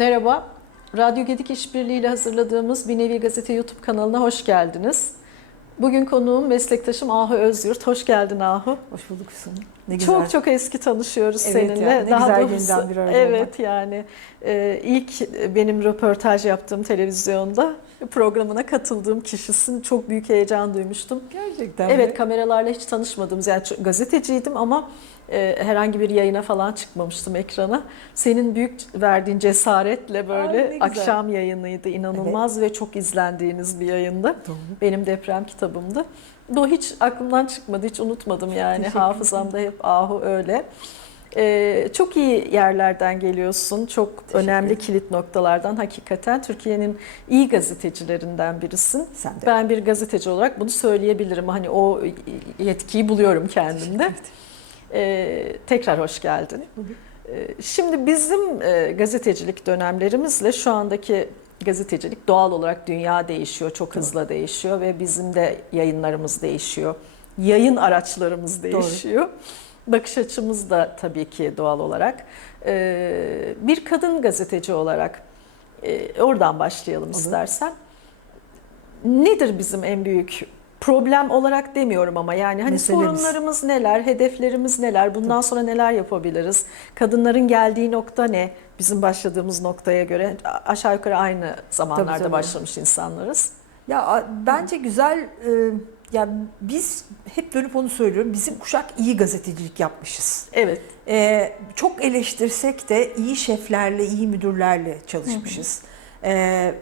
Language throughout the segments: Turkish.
Merhaba, Radyo Gedik İşbirliği ile hazırladığımız Bir Nevi Gazete YouTube kanalına hoş geldiniz. Bugün konuğum meslektaşım Ahu Özyurt. Hoş geldin Ahu. Hoş bulduk Füsun. Ne güzel. Çok çok eski tanışıyoruz Evet seninle. ya, ne güzel yeniden bir arada Evet olmak. yani e, ilk benim röportaj yaptığım televizyonda programına katıldığım kişisin. Çok büyük heyecan duymuştum. Gerçekten Evet mi? kameralarla hiç tanışmadığımız yani gazeteciydim ama e, herhangi bir yayına falan çıkmamıştım ekrana. Senin büyük verdiğin cesaretle böyle Ay, ne güzel. akşam yayınıydı inanılmaz ve çok izlendiğiniz bir yayında. Doğru. Benim deprem kitabımdı. Bu hiç aklımdan çıkmadı, hiç unutmadım yani Teşekkür hafızamda hep ahu öyle. Ee, çok iyi yerlerden geliyorsun. Çok önemli kilit noktalardan hakikaten Türkiye'nin iyi gazetecilerinden birisin. Sen de. Ben bir gazeteci olarak bunu söyleyebilirim. Hani o yetkiyi buluyorum kendimde. Ee, tekrar hoş geldin. Ee, Şimdi bizim e, gazetecilik dönemlerimizle şu andaki gazetecilik doğal olarak dünya değişiyor, çok hızlı değişiyor ve bizim de yayınlarımız değişiyor. Yayın araçlarımız değişiyor. Bakış açımız da tabii ki doğal olarak. Ee, Bir kadın gazeteci olarak e, oradan başlayalım istersen. Nedir bizim en büyük problem olarak demiyorum ama yani hani Meselemiz. sorunlarımız neler, hedeflerimiz neler, bundan sonra neler yapabiliriz? Kadınların geldiği nokta ne? Bizim başladığımız noktaya göre aşağı yukarı aynı zamanlarda Tabii, tabii. başlamış insanlarız. Ya bence güzel e, ya biz hep dönüp onu söylüyorum. Bizim kuşak iyi gazetecilik yapmışız. Evet. E, çok eleştirsek de iyi şeflerle, iyi müdürlerle çalışmışız. E,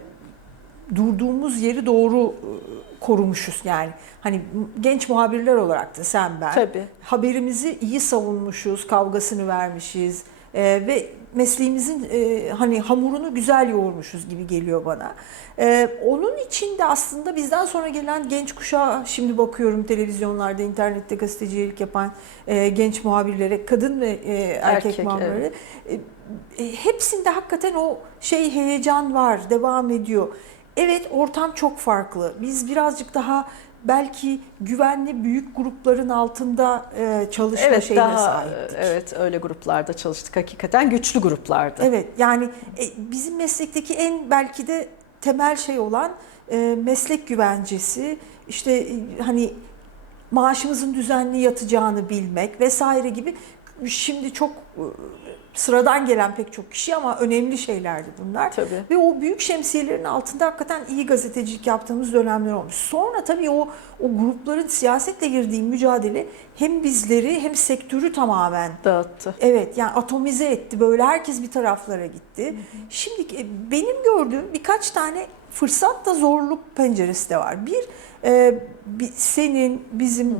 durduğumuz yeri doğru e, korumuşuz yani. Hani genç muhabirler olarak da sen ben. Tabii. haberimizi iyi savunmuşuz, kavgasını vermişiz e, ve mesleğimizin e, hani hamurunu güzel yoğurmuşuz gibi geliyor bana. E, onun için de aslında bizden sonra gelen genç kuşağa şimdi bakıyorum televizyonlarda, internette gazetecilik yapan e, genç muhabirlere, kadın ve e, erkek, Erkek, muhabirlere e, e, hepsinde hakikaten o şey heyecan var, devam ediyor. Evet ortam çok farklı. Biz birazcık daha belki güvenli büyük grupların altında e, çalışma Evet şeyine daha sahiptik. evet öyle gruplarda çalıştık hakikaten güçlü gruplarda. Evet yani e, bizim meslekteki en belki de temel şey olan e, meslek güvencesi işte e, hani maaşımızın düzenli yatacağını bilmek vesaire gibi şimdi çok sıradan gelen pek çok kişi ama önemli şeylerdi bunlar. Tabii. Ve o büyük şemsiyelerin altında hakikaten iyi gazetecilik yaptığımız dönemler olmuş. Sonra tabii o o grupların siyasetle girdiği mücadele hem bizleri hem sektörü tamamen Dağıttı. Evet yani atomize etti böyle herkes bir taraflara gitti. Şimdi e, benim gördüğüm birkaç tane fırsat da zorluk penceresi de var. Bir, e, bir senin bizim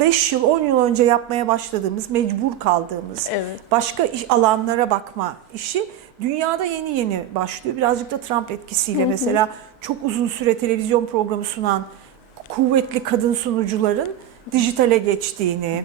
5 yıl 10 yıl önce yapmaya başladığımız mecbur kaldığımız Evet. başka iş alanlara bakma işi dünyada yeni yeni başlıyor. Birazcık da Trump etkisiyle mesela çok uzun süre televizyon programı sunan kuvvetli kadın sunucuların dijitale geçtiğini,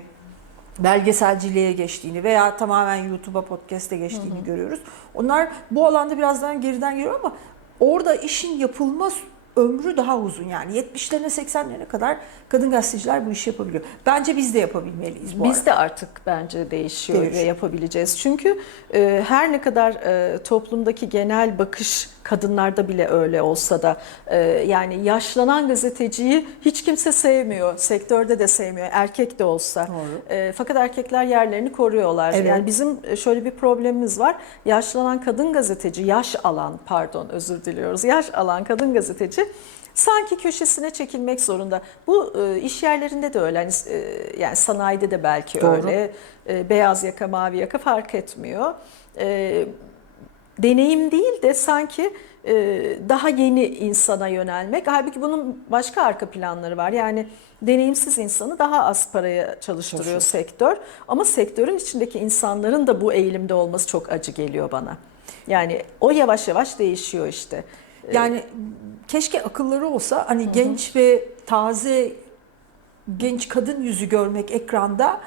belgeselciliğe geçtiğini veya tamamen YouTube'a, podcast'e geçtiğini görüyoruz. Onlar bu alanda birazdan geriden geliyor ama orada işin yapılma ömrü daha uzun yani 70'lerine 80'lerine kadar kadın gazeteciler bu işi yapabiliyor. Bence biz de yapabilmeliyiz bu Biz arada. de artık bence değişiyor Değişiyor. ve yapabileceğiz. Çünkü e, her ne kadar e, toplumdaki genel bakış kadınlarda bile öyle olsa da e, yani yaşlanan gazeteciyi hiç kimse sevmiyor. Sektörde de sevmiyor. Erkek de olsa. Doğru. E, fakat erkekler yerlerini koruyorlar. Evet. Yani bizim e, şöyle bir problemimiz var. Yaşlanan kadın gazeteci, yaş alan pardon özür diliyoruz. Yaş alan kadın gazeteci sanki köşesine çekilmek zorunda. Bu e, iş yerlerinde de öyle. Hani, e, yani sanayide de belki Doğru. öyle. E, beyaz yaka, mavi yaka fark etmiyor. E, deneyim değil de sanki e, daha yeni insana yönelmek. Halbuki bunun başka arka planları var. Yani deneyimsiz insanı daha az paraya çalıştırıyor Çalışıyor. sektör. Ama sektörün içindeki insanların da bu eğilimde olması çok acı geliyor bana. Yani o yavaş yavaş değişiyor işte. Yani keşke akılları olsa hani genç ve taze genç kadın yüzü görmek ekranda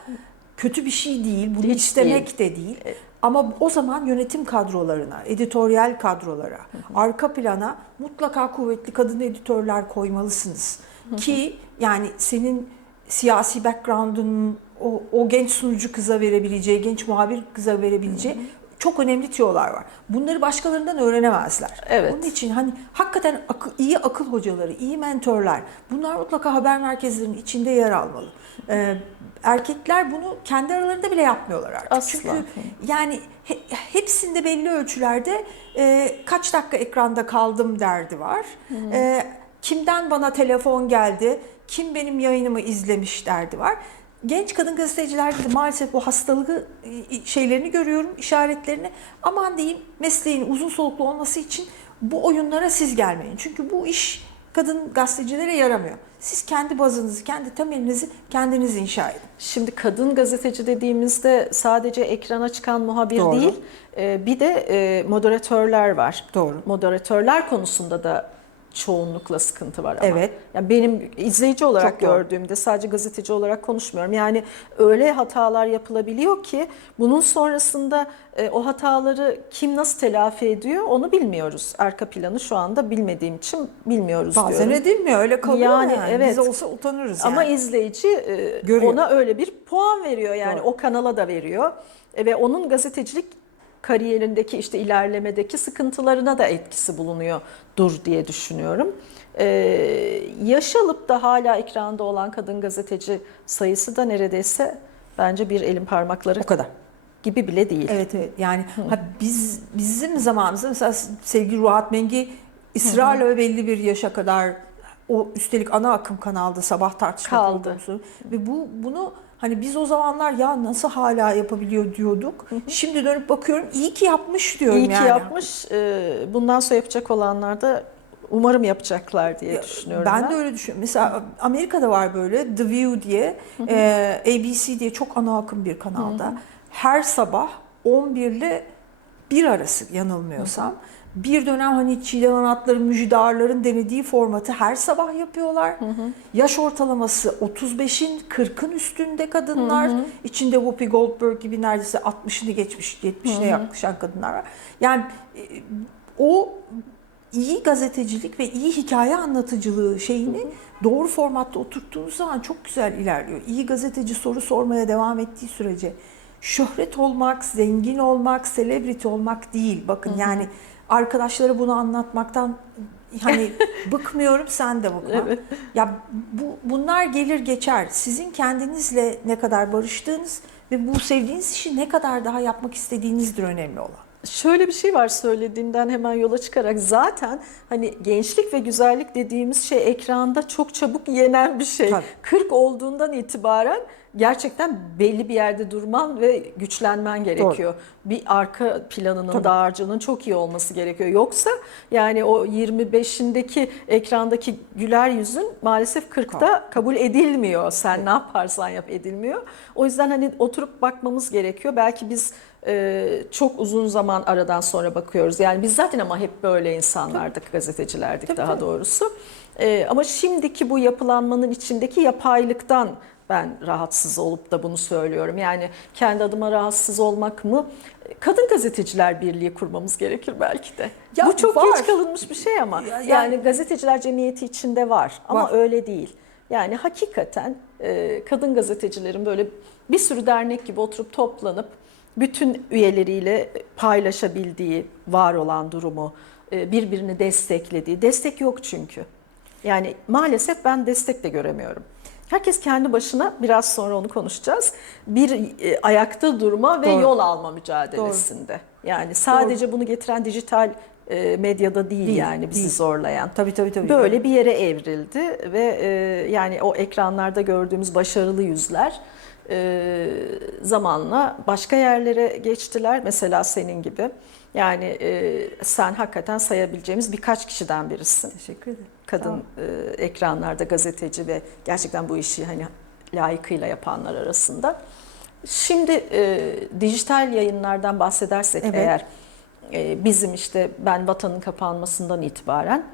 kötü bir şey değil. Bunu Hiç istemek de değil. Ama o zaman yönetim kadrolarına, editoryal kadrolara, arka plana mutlaka kuvvetli kadın editörler koymalısınız. Ki yani senin siyasi background'un o, o genç sunucu kıza verebileceği, genç muhabir kıza verebileceği çok önemli tiyolar var. Bunları başkalarından öğrenemezler. Evet. Onun için hani hakikaten akı- iyi akıl hocaları, iyi mentorlar bunlar mutlaka haber merkezlerinin içinde yer almalı. Ee, erkekler bunu kendi aralarında bile yapmıyorlar artık. Asla. Çünkü yani he- hepsinde belli ölçülerde e, kaç dakika ekranda kaldım derdi var. E, kimden bana telefon geldi, kim benim yayınımı izlemiş derdi var. Genç kadın gazetecilerde de maalesef bu hastalığı e, şeylerini görüyorum, işaretlerini. Aman diyeyim mesleğin uzun soluklu olması için bu oyunlara siz gelmeyin. Çünkü bu iş kadın gazetecilere yaramıyor. Siz kendi bazınızı, kendi temelinizi kendiniz inşa edin. Şimdi kadın gazeteci dediğimizde sadece ekrana çıkan muhabir Doğru. değil, e, bir de e, moderatörler var. Doğru. Moderatörler konusunda da çoğunlukla sıkıntı var ama. Evet. Yani benim izleyici olarak Çok doğru. gördüğümde sadece gazeteci olarak konuşmuyorum. Yani öyle hatalar yapılabiliyor ki bunun sonrasında e, o hataları kim nasıl telafi ediyor onu bilmiyoruz. Arka planı şu anda bilmediğim için bilmiyoruz Bazen diyorum. edilmiyor, öyle kalıyor yani. Yani evet. Biz olsa utanırız yani. Ama izleyici e, Görüyor. ona öyle bir puan veriyor yani Doğru. o kanala da veriyor E, ve onun gazetecilik kariyerindeki işte ilerlemedeki sıkıntılarına da etkisi bulunuyor dur diye düşünüyorum. E, yaş alıp da hala ekranda olan kadın gazeteci sayısı da neredeyse bence bir elin parmakları o kadar. gibi bile değil. Evet evet yani ha, biz bizim zamanımızda mesela sevgili Ruhat Mengi ısrarla ve belli bir yaşa kadar o üstelik ana akım kanalda sabah tartışma Kaldı. ve bu bunu hani biz o zamanlar ya nasıl hala yapabiliyor diyorduk. Şimdi dönüp bakıyorum iyi ki yapmış diyorum İyi ki yani. yapmış. E, bundan sonra yapacak olanlar da umarım yapacaklar diye düşünüyorum. Ben de öyle düşünüyorum. Mesela Amerika'da var böyle The View diye, e, ABC diye çok ana akım bir kanalda. Her sabah 11 ile 1 arası yanılmıyorsam. Bir dönem hani Çiğdem Anatların, Müjdarların denediği formatı her sabah yapıyorlar. Yaş ortalaması 35'in 40'ın üstünde kadınlar. İçinde Whoopi Goldberg gibi neredeyse 60'ını geçmiş, 70'ine yaklaşan kadınlar var. Yani e, o iyi gazetecilik ve iyi hikaye anlatıcılığı şeyini doğru formatta oturttuğunuz zaman çok güzel ilerliyor. İyi gazeteci soru sormaya devam ettiği sürece şöhret olmak, zengin olmak, celebrity olmak değil. Bakın yani arkadaşlara bunu anlatmaktan hani bıkmıyorum sen de bıkma. Evet. Ya bu bunlar gelir geçer. Sizin kendinizle ne kadar barıştığınız ve bu sevdiğiniz işi ne kadar daha yapmak istediğinizdir önemli olan. Şöyle bir şey var söylediğimden hemen yola çıkarak zaten hani gençlik ve güzellik dediğimiz şey ekranda çok çabuk yenen bir şey. Tabii. 40 olduğundan itibaren gerçekten belli bir yerde durman ve güçlenmen gerekiyor. Bir arka planının, Tabii. dağarcığının çok iyi olması gerekiyor. Yoksa yani o 25'indeki ekrandaki güler yüzün maalesef 40'ta kabul edilmiyor. Sen ne yaparsan yap edilmiyor. O yüzden hani oturup bakmamız gerekiyor. Belki biz e, çok uzun zaman aradan sonra bakıyoruz. Yani biz zaten ama hep böyle insanlardık, gazetecilerdik Tabii, daha tabii. doğrusu. E, ama şimdiki bu yapılanmanın içindeki yapaylıktan ben rahatsız olup da bunu söylüyorum. Yani kendi adıma rahatsız olmak mı? Kadın Gazeteciler Birliği kurmamız gerekir belki de. Ya bu çok var. geç kalınmış bir şey ama. Ya- yani, yani- gazeteciler cemiyeti içinde var ama Var. öyle değil. Yani hakikaten e, kadın gazetecilerin böyle bir sürü dernek gibi oturup toplanıp bütün üyeleriyle paylaşabildiği var olan durumu, e, birbirini desteklediği. Destek yok çünkü. Yani maalesef ben destek de göremiyorum. Herkes kendi başına biraz sonra onu konuşacağız. Bir e, ayakta durma ve Doğru. yol alma mücadelesinde. Yani sadece bunu getiren dijital e, medyada değil, Değil, yani bizi değil. zorlayan. Tabii tabii tabii. Böyle bir yere evrildi ve yani o ekranlarda gördüğümüz başarılı yüzler e, zamanla başka yerlere geçtiler. Mesela senin gibi. Yani e, sen hakikaten sayabileceğimiz birkaç kişiden birisin. Teşekkür ederim. Kadın e, ekranlarda gazeteci ve gerçekten bu işi hani layıkıyla yapanlar arasında. Şimdi e, dijital yayınlardan bahsedersek Evet. eğer e, bizim işte ben vatanın kapanmasından itibaren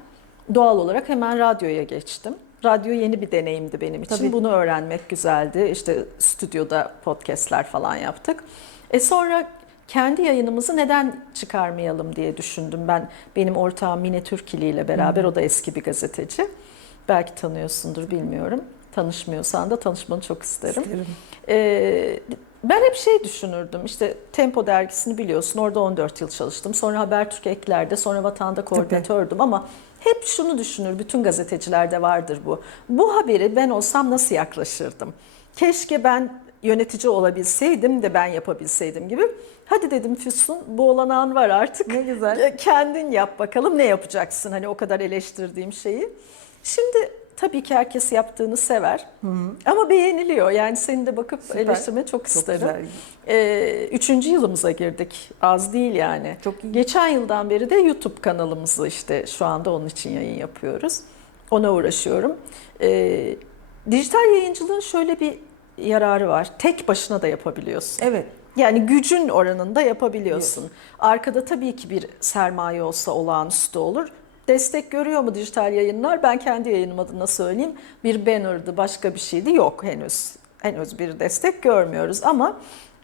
doğal olarak hemen radyoya geçtim. Radyo yeni bir deneyimdi benim için. Tabii. Bunu öğrenmek güzeldi. İşte stüdyoda podcastler falan yaptık. E sonra kendi yayınımızı neden çıkarmayalım diye düşündüm. Ben benim ortağım Mine Türkili ile beraber o da eski bir gazeteci. Belki tanıyorsundur bilmiyorum. Tanışmıyorsan da tanışmanı çok isterim. İsterim. Ee, Ben hep şey düşünürdüm işte Tempo dergisini biliyorsun orada 14 yıl çalıştım. Sonra Habertürk Ekler'de sonra Vatan'da koordinatördüm ama hep şunu düşünür bütün gazetecilerde vardır bu. Bu haberi ben olsam nasıl yaklaşırdım? Keşke ben yönetici olabilseydim de ben yapabilseydim gibi. Hadi dedim Füsun bu olanağın var artık. Ne güzel. Kendin yap bakalım ne yapacaksın hani o kadar eleştirdiğim şeyi. Şimdi tabii ki herkes yaptığını sever ama beğeniliyor. Yani senin de bakıp Süper. eleştirmeni çok Çok isterim. güzel. Ee, üçüncü yılımıza girdik. Az değil yani. Çok iyi. Geçen yıldan beri de YouTube kanalımızı işte şu anda onun için yayın yapıyoruz. Ona uğraşıyorum. Ee, dijital yayıncılığın şöyle bir yararı var. Tek başına da yapabiliyorsun. Evet. Yani gücün oranında yapabiliyorsun. Arkada tabii ki bir sermaye olsa olağanüstü olur. Destek görüyor mu dijital yayınlar? Ben kendi yayınım adına söyleyeyim. Bir banner'dı, başka bir şeydi. Yok henüz. Henüz bir destek görmüyoruz ama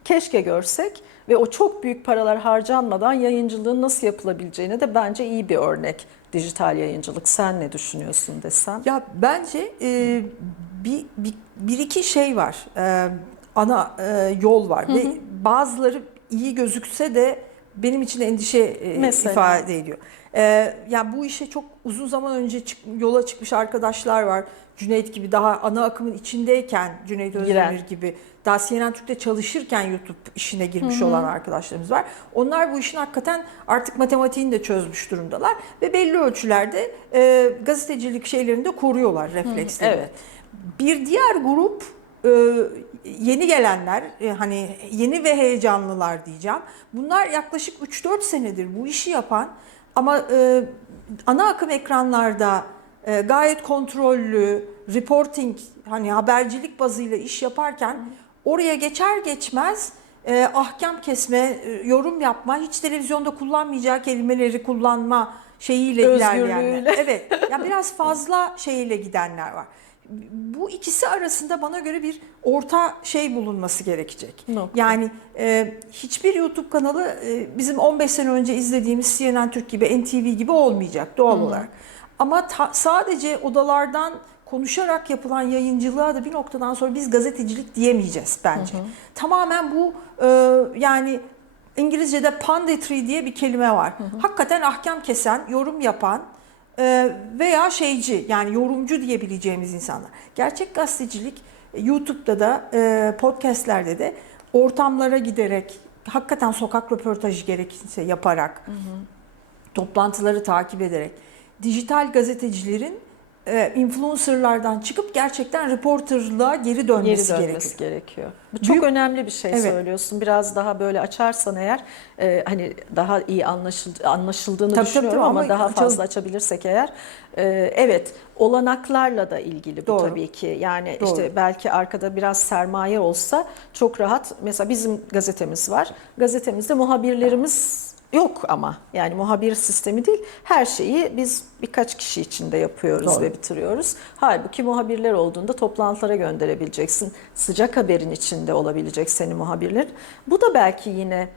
keşke görsek ve o çok büyük paralar harcanmadan yayıncılığın nasıl yapılabileceğine de bence iyi bir örnek dijital yayıncılık. Sen ne düşünüyorsun desem? Ya bence e, bir, bir, bir iki şey var. E, ana e, yol var ve bazıları iyi gözükse de benim için endişe e, Mesela? ifade ediyor. E, yani bu işe çok uzun zaman önce çık- yola çıkmış arkadaşlar var. Cüneyt gibi daha ana akımın içindeyken Cüneyt Özdemir gibi daha CNN Türk'te çalışırken YouTube işine girmiş olan arkadaşlarımız var. Onlar bu işin hakikaten artık matematiğini de çözmüş durumdalar ve belli ölçülerde e, gazetecilik şeylerini de koruyorlar reflekslerini. evet. Bir diğer grup e, yeni gelenler e, hani yeni ve heyecanlılar diyeceğim. Bunlar yaklaşık 3-4 senedir bu işi yapan ama e, ana akım ekranlarda e, gayet kontrollü reporting hani habercilik bazıyla iş yaparken oraya geçer geçmez e, ahkam kesme, e, yorum yapma, hiç televizyonda kullanmayacağı kelimeleri kullanma şeyiyle ilerleyenler. Evet. Ya biraz fazla şeyle gidenler var. Bu ikisi arasında bana göre bir orta şey bulunması gerekecek. Nokta. Yani e, hiçbir YouTube kanalı e, bizim 15 sene önce izlediğimiz CNN Türk gibi, NTV gibi olmayacak doğal olarak. Ama ta- sadece odalardan konuşarak yapılan yayıncılığa da bir noktadan sonra biz gazetecilik diyemeyeceğiz bence. Tamamen bu e, yani İngilizce'de punditry diye bir kelime var. Hakikaten ahkam kesen, yorum yapan veya şeyci yani yorumcu diyebileceğimiz insanlar. Gerçek gazetecilik e, YouTube'da da e, podcastlerde de ortamlara giderek hakikaten sokak röportajı gerekirse yaparak toplantıları takip ederek dijital gazetecilerin e, influencerlardan çıkıp gerçekten reporterlığa geri dönmesi, Geri gerekiyor. dönmesi gerekiyor. Bu çok Büyük- önemli bir şey Evet. söylüyorsun. Biraz daha böyle açarsan eğer e, hani daha iyi anlaşıl, anlaşıldığını Tabii, düşünüyorum tabii, ama, ama daha fazla açabilirsek eğer e, evet olanaklarla da ilgili bu Doğru. tabii ki. Yani Doğru. işte belki arkada biraz sermaye olsa çok rahat. Mesela bizim gazetemiz var. Gazetemizde muhabirlerimiz yok ama yani muhabir sistemi değil her şeyi biz birkaç kişi içinde yapıyoruz Doğru. ve bitiriyoruz. Halbuki muhabirler olduğunda toplantılara gönderebileceksin. Sıcak haberin içinde olabilecek senin muhabirler. Bu da belki yine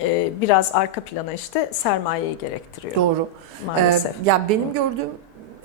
e, biraz arka plana işte sermayeyi gerektiriyor Doğru. maalesef. Ee, yani benim gördüğüm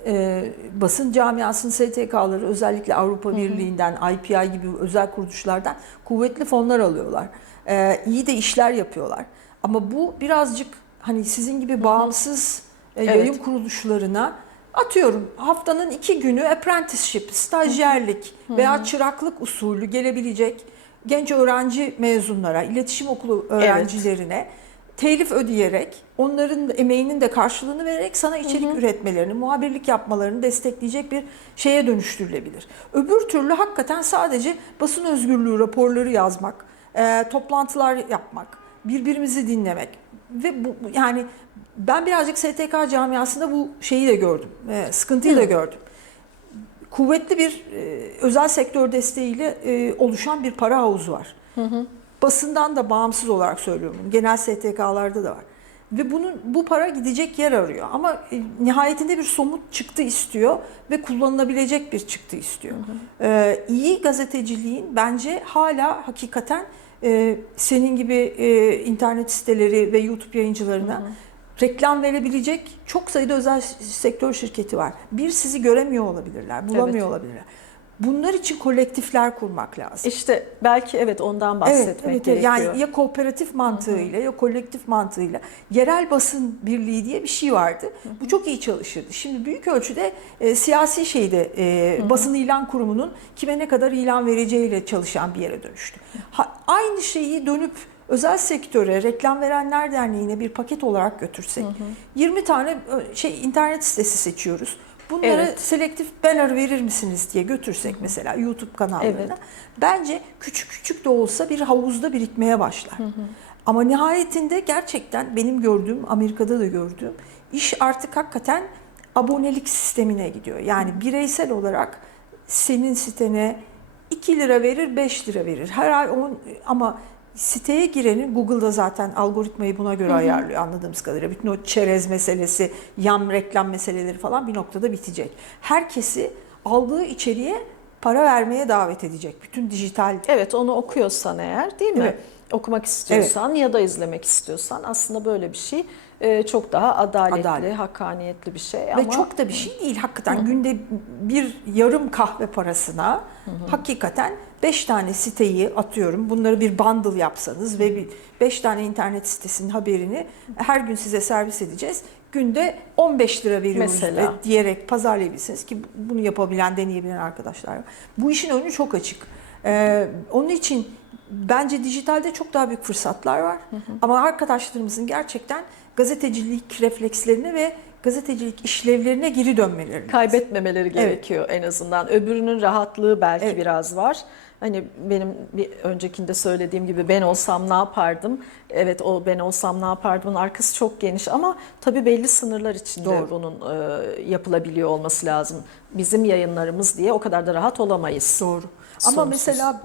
e, basın camiasının STK'ları özellikle Avrupa Birliği'nden, IPI gibi özel kuruluşlardan kuvvetli fonlar alıyorlar. Ee, iyi de işler yapıyorlar. Ama bu birazcık hani sizin gibi bağımsız e, Evet. yayın kuruluşlarına atıyorum haftanın iki günü apprenticeship, stajyerlik veya çıraklık usulü gelebilecek genç öğrenci mezunlara, iletişim okulu öğrencilerine telif ödeyerek, onların emeğinin de karşılığını vererek sana içerik üretmelerini, muhabirlik yapmalarını destekleyecek bir şeye dönüştürülebilir. Öbür türlü hakikaten sadece basın özgürlüğü raporları yazmak, e, toplantılar yapmak, birbirimizi dinlemek ve bu yani ben birazcık STK camiasında bu şeyi de gördüm, e, sıkıntıyı da gördüm. Kuvvetli bir e, özel sektör desteğiyle e, oluşan bir para havuzu var. Basından da bağımsız olarak söylüyorum. Genel STK'larda da var. Ve bunun bu para gidecek yer arıyor. Ama e, nihayetinde bir somut çıktı istiyor ve kullanılabilecek bir çıktı istiyor. Ee, iyi gazeteciliğin bence hala hakikaten e, senin gibi e, internet siteleri ve YouTube yayıncılarına reklam verebilecek çok sayıda özel sektör şirketi var. Bir sizi göremiyor olabilirler, bulamıyor Evet. olabilirler. Bunlar için kolektifler kurmak lazım. İşte belki evet ondan bahsetmek evet, evet, gerekiyor. Yani ya kooperatif mantığıyla ya kolektif mantığıyla yerel basın birliği diye bir şey vardı. Bu çok iyi çalışırdı. Şimdi büyük ölçüde e, siyasi şeyde e, basın ilan kurumunun kime ne kadar ilan vereceğiyle çalışan bir yere dönüştü. Ha, aynı şeyi dönüp özel sektöre, reklam verenler derneğine bir paket olarak götürsek 20 tane şey internet sitesi seçiyoruz. Bunları Evet. selektif banner verir misiniz diye götürsek mesela YouTube kanallarına. Evet. Bence küçük küçük de olsa bir havuzda birikmeye başlar. Ama nihayetinde gerçekten benim gördüğüm, Amerika'da da gördüğüm iş artık hakikaten abonelik sistemine gidiyor. Yani bireysel olarak senin sitene 2 lira verir, 5 lira verir. Her ay on, ama siteye girenin Google'da zaten algoritmayı buna göre ayarlıyor anladığımız kadarıyla. Bütün o çerez meselesi, yan reklam meseleleri falan bir noktada bitecek. Herkesi aldığı içeriğe para vermeye davet edecek. Bütün dijital Evet onu okuyorsan eğer değil mi? Evet. Okumak istiyorsan ya da izlemek istiyorsan aslında böyle bir şey çok daha adaletli, Adalet. hakkaniyetli bir şey Ve ama çok da bir şey değil hakikaten günde bir yarım kahve parasına hakikaten 5 tane siteyi atıyorum. Bunları bir bundle yapsanız ve bir 5 tane internet sitesinin haberini her gün size servis edeceğiz. Günde 15 lira veriyoruz Mesela. diyerek pazarlayabilirsiniz ki bunu yapabilen, deneyebilen arkadaşlar var. Bu işin önü çok açık. Ee, onun için bence dijitalde çok daha büyük fırsatlar var. Ama arkadaşlarımızın gerçekten gazetecilik reflekslerine ve gazetecilik işlevlerine geri dönmeleri lazım. kaybetmemeleri gerekiyor en azından. Öbürünün rahatlığı belki Evet. biraz var. Hani benim bir öncekinde söylediğim gibi ben olsam ne yapardım? Evet o ben olsam ne yapardım? Bunun arkası çok geniş ama tabii belli sınırlar içinde Doğru. bunun e, yapılabiliyor olması lazım. Bizim yayınlarımız diye o kadar da rahat olamayız. Doğru. Ama Sonsuz. mesela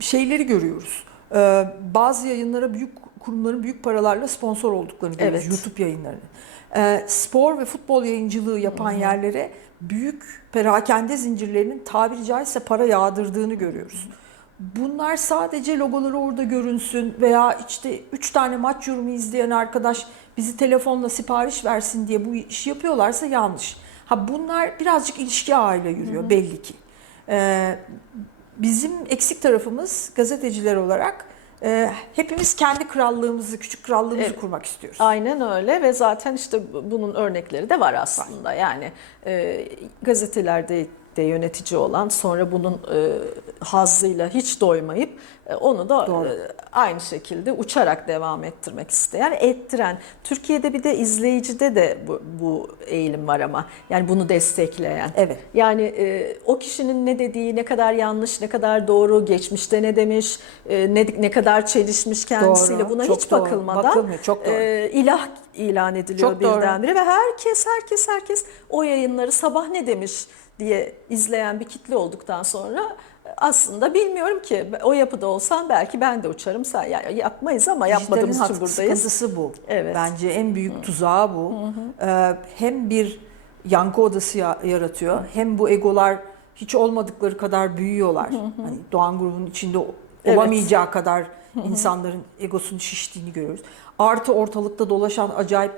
şeyleri görüyoruz. Ee, bazı yayınlara büyük kurumların büyük paralarla sponsor olduklarını görüyoruz. Evet. YouTube yayınlarını. Ee, spor ve futbol yayıncılığı yapan yerlere büyük perakende zincirlerinin tabiri caizse para yağdırdığını görüyoruz. Bunlar sadece logoları orada görünsün veya işte 3 tane maç yorumu izleyen arkadaş bizi telefonla sipariş versin diye bu işi yapıyorlarsa yanlış. Ha bunlar birazcık ilişki ağıyla yürüyor belli ki. Ee, bizim eksik tarafımız gazeteciler olarak e, hepimiz kendi krallığımızı, küçük krallığımızı Evet. kurmak istiyoruz. Aynen öyle ve zaten işte bu- bunun örnekleri de var aslında. Yani e, gazetelerde de yönetici olan sonra bunun e, hazzıyla hiç doymayıp e, onu da Doğru. e, aynı şekilde uçarak devam ettirmek isteyen, ettiren. Türkiye'de bir de izleyicide de bu, bu eğilim var ama yani bunu destekleyen. Evet. Yani e, o kişinin ne dediği ne kadar yanlış, ne kadar doğru, geçmişte ne demiş, e, ne ne kadar çelişmiş kendisiyle Doğru, buna çok hiç doğru. bakılmadan Bakılmıyor, çok doğru. e, ilah ilan ediliyor birdenbire ve herkes herkes herkes o yayınları sabah ne demiş diye izleyen bir kitle olduktan sonra aslında bilmiyorum ki o yapıda olsam belki ben de uçarım sen yani yapmayız ama için hat- buradayız. sıkıntısı bu. Evet. Bence en büyük tuzağı bu. Ee, hem bir yankı odası ya- yaratıyor hem bu egolar hiç olmadıkları kadar büyüyorlar. Hani Doğan grubunun içinde o- Evet. olamayacağı kadar insanların egosunun şiştiğini görüyoruz. Artı ortalıkta dolaşan acayip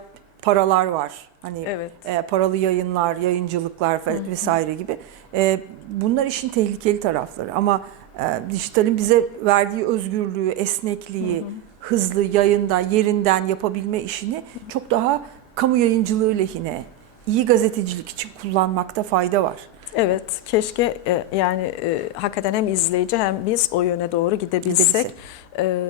paralar var. Hani Evet. e, paralı yayınlar, yayıncılıklar vesaire gibi. E, bunlar işin tehlikeli tarafları ama e, dijitalin bize verdiği özgürlüğü, esnekliği, hızlı yayında, yerinden yapabilme işini çok daha kamu yayıncılığı lehine, iyi gazetecilik için kullanmakta fayda var. Evet, keşke e, yani e, hakikaten hem izleyici hem biz o yöne doğru gidebilsek. E,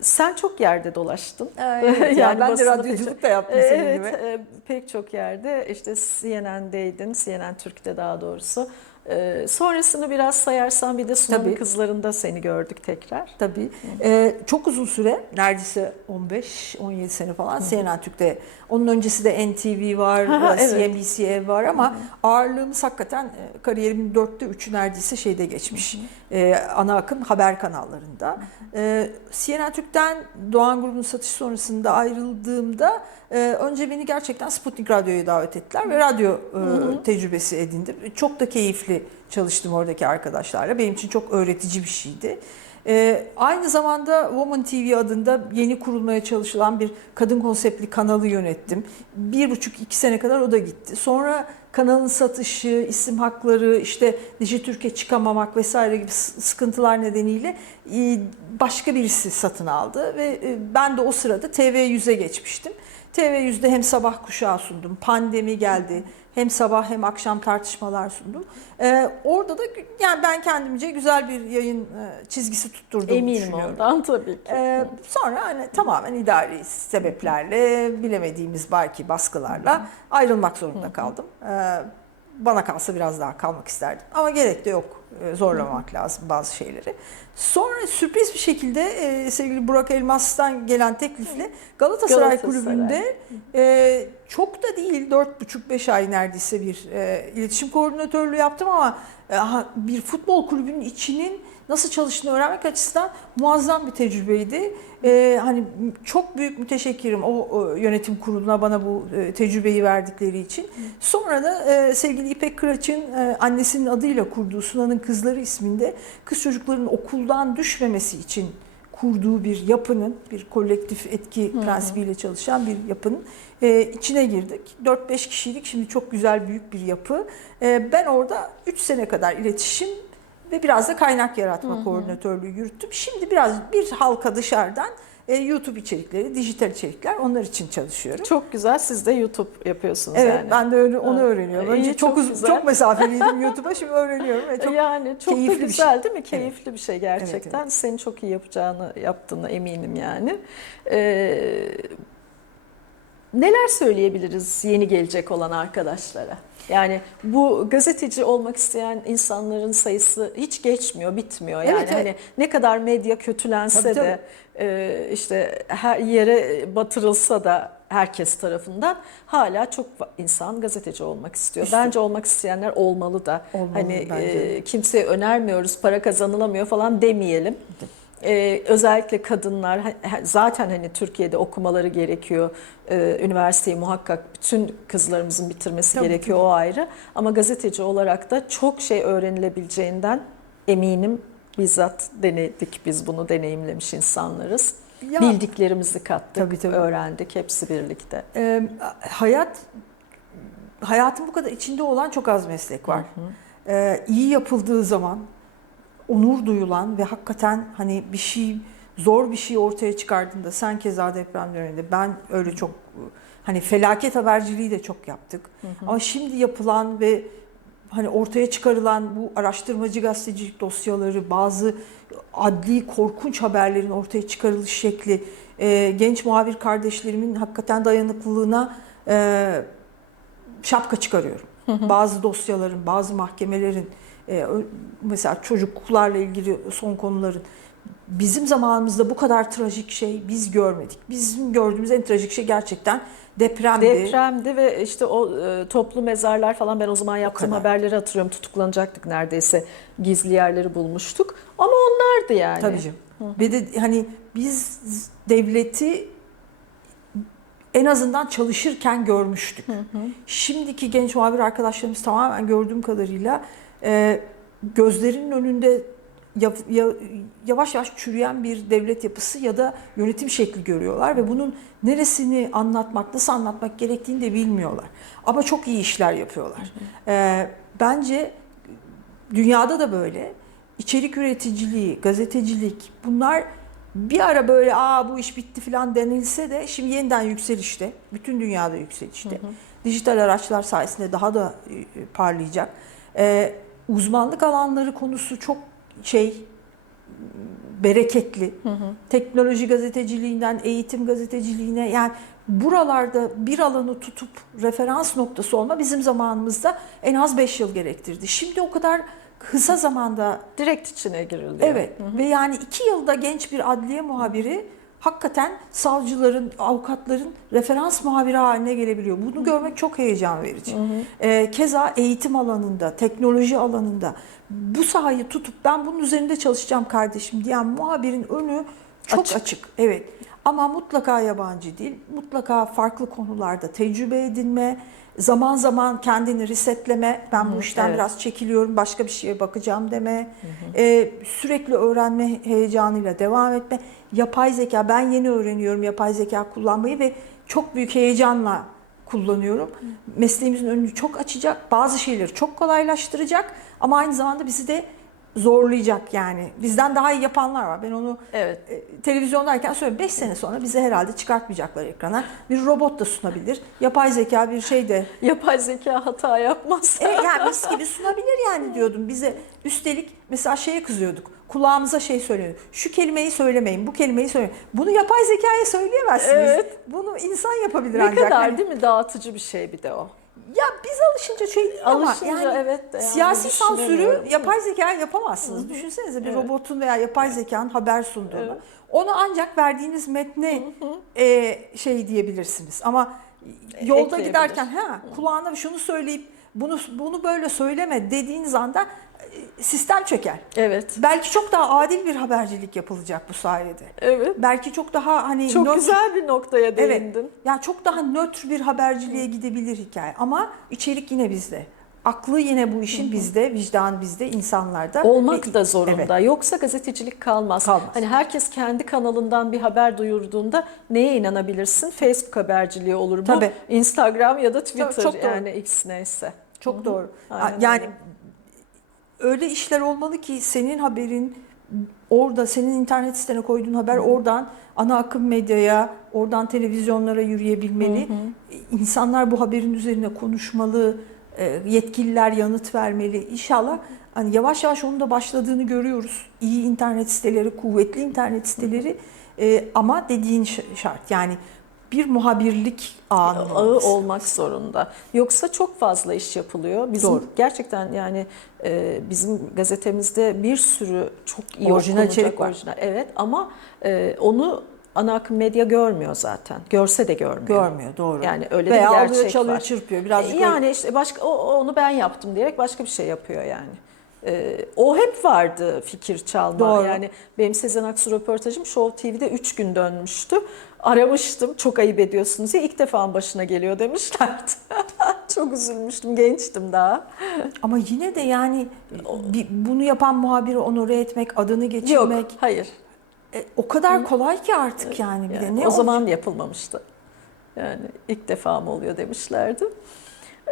sen çok yerde dolaştın. Evet, yani ben de radyoculuk pek- da yaptım E, senin evet, gibi. e, pek çok yerde işte CNN'deydin, CNN Türk'te daha doğrusu. E, sonrasını biraz sayarsan bir de Sunan'ın Tabii. kızlarında seni gördük tekrar. Tabii. Ee, çok uzun süre, neredeyse 15-17 sene falan CNN Türk'te. Onun öncesi de NTV var, Ha, evet. CNBC ev var ama ağırlığımız hakikaten e, kariyerimin dörtte üçü neredeyse şeyde geçmiş. Ee, ana akım haber kanallarında. Ee, CNN Türk'ten Doğan grubunun satış sonrasında ayrıldığımda e, önce beni gerçekten Sputnik Radyo'ya davet ettiler ve radyo e, tecrübesi edindim. Çok da keyifli çalıştım oradaki arkadaşlarla. Benim için çok öğretici bir şeydi. Ee, aynı zamanda Woman TV adında yeni kurulmaya çalışılan bir kadın konseptli kanalı yönettim. Bir buçuk iki sene kadar o da gitti. Sonra kanalın satışı, isim hakları, işte Dijitürk'e çıkamamak vesaire gibi sıkıntılar nedeniyle e, başka birisi satın aldı ve e, ben de o sırada TV100'e geçmiştim. TV100'de hem sabah kuşağı sundum, pandemi geldi. Hem sabah hem akşam tartışmalar sundum. Ee, orada da yani ben kendimce güzel bir yayın e, çizgisi tutturduğumu Eminim düşünüyorum. ondan tabii ki. Ee, sonra hani tamamen idari sebeplerle bilemediğimiz belki baskılarla ayrılmak zorunda kaldım. Ee, bana kalsa biraz daha kalmak isterdim. Ama gerek de yok. Ee, Zorlamamak lazım bazı şeyleri. Sonra sürpriz bir şekilde e, sevgili Burak Elmas'tan gelen teklifle Galatasaray, Galatasaray. Kulübü'nde e, çok da değil 4,5-5 ay neredeyse bir e, iletişim koordinatörlüğü yaptım ama e, bir futbol kulübünün içinin nasıl çalıştığını öğrenmek açısından muazzam bir tecrübeydi. E, hani çok büyük müteşekkirim o, o yönetim kuruluna bana bu e, tecrübeyi verdikleri için. Sonra da e, sevgili İpek Kıraç'ın e, annesinin adıyla kurduğu Sunan'ın Kızları isminde kız çocukların okuldan düşmemesi için kurduğu bir yapının, bir kolektif etki prensibiyle çalışan bir yapının e, içine girdik. 4-5 kişilik şimdi çok güzel büyük bir yapı. E, ben orada 3 sene kadar iletişim ve biraz da kaynak yaratma koordinatörlüğü yürüttüm. Şimdi biraz bir halka dışarıdan e, YouTube içerikleri, dijital içerikler onlar için çalışıyorum. Çok güzel. Siz de YouTube yapıyorsunuz Evet yani. ben de öyle onu Ha, öğreniyorum. iyi, Önce çok çok güzel. çok mesafeliydim YouTube'a şimdi öğreniyorum ve çok yani çok da keyifli bir şey. güzel değil mi? Keyifli bir şey gerçekten. Evet, Senin çok iyi yapacağını yaptığına eminim yani. Ee, neler söyleyebiliriz yeni gelecek olan arkadaşlara? Yani bu gazeteci olmak isteyen insanların sayısı hiç geçmiyor, bitmiyor. Yani Evet, evet. hani ne kadar medya kötülense Tabii, tabii. de e, işte her yere batırılsa da herkes tarafından hala çok insan gazeteci olmak istiyor. İstiyor. Bence olmak isteyenler olmalı da. Olmalı hani bence e, kimseye önermiyoruz, para kazanılamıyor falan demeyelim. Ee, özellikle kadınlar zaten hani Türkiye'de okumaları gerekiyor. Ee, üniversiteyi muhakkak bütün kızlarımızın bitirmesi Tabii, gerekiyor o ayrı. Ama gazeteci olarak da çok şey öğrenilebileceğinden eminim. Bizzat denedik biz bunu deneyimlemiş insanlarız. Ya- Bildiklerimizi kattık, Tabii, tabii. öğrendik hepsi birlikte. Ee, hayat hayatın bu kadar içinde olan çok az meslek var. Ee, iyi yapıldığı zaman onur duyulan ve hakikaten hani bir şey zor bir şey ortaya çıkardığında sen keza deprem döneminde ben öyle çok hani felaket haberciliği de çok yaptık. Ama şimdi yapılan ve hani ortaya çıkarılan bu araştırmacı gazetecilik dosyaları, bazı adli korkunç haberlerin ortaya çıkarılış şekli, e, genç muhabir kardeşlerimin hakikaten dayanıklılığına e, şapka çıkarıyorum. Bazı dosyaların, bazı mahkemelerin, e, mesela çocuklarla ilgili son konuların bizim zamanımızda bu kadar trajik şey biz görmedik. Bizim gördüğümüz en trajik şey gerçekten depremdi. Depremdi ve işte o e, toplu mezarlar falan ben o zaman yaptığım kadar. haberleri hatırlıyorum. Tutuklanacaktık neredeyse. Gizli yerleri bulmuştuk. Ama onlardı yani. Tabii canım. Ve de hani biz devleti en azından çalışırken görmüştük. Şimdiki genç muhabir arkadaşlarımız tamamen gördüğüm kadarıyla e, gözlerinin önünde ya- ya- yavaş yavaş çürüyen bir devlet yapısı ya da yönetim şekli görüyorlar ve bunun neresini anlatmak, nasıl anlatmak gerektiğini de bilmiyorlar. Ama çok iyi işler yapıyorlar. E, bence dünyada da böyle. İçerik üreticiliği, gazetecilik bunlar bir ara böyle aa bu iş bitti falan denilse de şimdi yeniden yükselişte. Bütün dünyada yükselişte. Dijital araçlar sayesinde daha da e, parlayacak. Ee, uzmanlık alanları konusu çok şey bereketli. Teknoloji gazeteciliğinden eğitim gazeteciliğine yani buralarda bir alanı tutup referans noktası olma bizim zamanımızda en az 5 yıl gerektirdi. Şimdi o kadar kısa zamanda Direkt içine giriliyor. evet ve yani 2 yılda genç bir adliye muhabiri hakikaten savcıların, avukatların referans muhabiri haline gelebiliyor. Bunu görmek çok heyecan verici. Ee, keza eğitim alanında, teknoloji alanında bu sahayı tutup ben bunun üzerinde çalışacağım kardeşim diyen muhabirin önü çok açık. Açık. Evet. Ama mutlaka yabancı dil, mutlaka farklı konularda tecrübe edinme, zaman zaman kendini resetleme, ben bu işten evet. biraz çekiliyorum, başka bir şeye bakacağım deme, e, sürekli öğrenme heyecanıyla devam etme. Yapay zeka, ben yeni öğreniyorum yapay zeka kullanmayı ve çok büyük heyecanla kullanıyorum. Mesleğimizin önünü çok açacak, bazı şeyleri çok kolaylaştıracak ama aynı zamanda bizi de zorlayacak yani. Bizden daha iyi yapanlar var. Ben onu Evet. e, televizyondayken söylüyorum. 5 sene sonra bizi herhalde çıkartmayacaklar ekrana. Bir robot da sunabilir. Yapay zeka bir şey de. Yapay zeka hata yapmaz. E, yani mis gibi sunabilir yani diyordum bize. Üstelik mesela şeye kızıyorduk. Kulağımıza şey söylüyor. Şu kelimeyi söylemeyin, bu kelimeyi söylemeyin. Bunu yapay zekaya söyleyemezsiniz. Evet. Bunu insan yapabilir ne ancak. kadar Hani- değil mi dağıtıcı bir şey bir de o. ya biz alışınca şey değil ama Alışınca yani evet de yani siyasi sansürü yapay zekaya yapamazsınız. Düşünsenize bir Evet. robotun veya yapay zekanın haber sunduğunu. Evet. Onu ancak verdiğiniz metne e, şey diyebilirsiniz. Ama yolda Ekleyebilir. giderken ha kulağına şunu söyleyip bunu bunu böyle söyleme dediğiniz anda e, sistem çöker. Evet. Belki çok daha adil bir habercilik yapılacak bu sayede. Evet. Belki çok daha hani Çok nötr- güzel bir noktaya Evet. değindin. Yani çok daha nötr bir haberciliğe gidebilir hikaye ama içerik yine bizde. Aklı yine bu işin bizde, vicdan bizde, insanlarda. Olmak Ve- da zorunda. Evet. Yoksa gazetecilik kalmaz. Kalmaz. Hani herkes kendi kanalından bir haber duyurduğunda neye inanabilirsin? Facebook haberciliği olur bu. Tabii. Instagram ya da Twitter çok doğru. yani X neyse. Çok doğru. Aynen yani öyle. işler olmalı ki senin haberin orada senin internet sitene koyduğun haber oradan ana akım medyaya, oradan televizyonlara yürüyebilmeli. İnsanlar bu haberin üzerine konuşmalı, e, yetkililer yanıt vermeli. İnşallah hani yavaş yavaş onun da başladığını görüyoruz. İyi internet siteleri, kuvvetli internet siteleri E, ama dediğin şart yani bir muhabirlik ağı olması. olmak zorunda. Yoksa çok fazla iş yapılıyor. Bizim Doğru. gerçekten yani e, bizim gazetemizde bir sürü çok iyi Orijinal içerik var. orijinal. Evet ama e, onu ana akım medya görmüyor zaten. Görse de görmüyor. Görmüyor doğru. Yani öyle Veya de bir alıyor gerçek çalıyor var. çırpıyor birazcık E, yani işte başka o, onu ben yaptım diyerek başka bir şey yapıyor yani. E, o hep vardı fikir çalma. Doğru. Yani benim Sezen Aksu röportajım Show TV'de 3 gün dönmüştü. Aramıştım çok ayıp ediyorsunuz diye ilk defa başına geliyor demişlerdi. çok üzülmüştüm gençtim daha. Ama yine de yani bunu yapan muhabiri onore etmek, adını Yok geçirmek hayır. e, o kadar kolay ki artık yani bir Yani de ne o zaman yapılmamıştı. Yani ilk defa mı oluyor demişlerdi.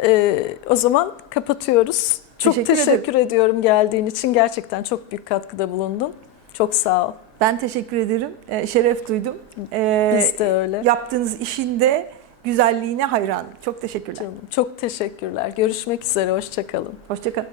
E, o zaman kapatıyoruz. Çok Teşekkür teşekkür, ediyorum geldiğin için. Gerçekten çok büyük katkıda bulundun. Çok sağ ol. Ben teşekkür ederim. E, şeref duydum. E, Biz de öyle. Yaptığınız işin de güzelliğine hayranım. Çok teşekkürler. Canım, Çok teşekkürler. Görüşmek üzere. Hoşçakalın. Hoşçakalın.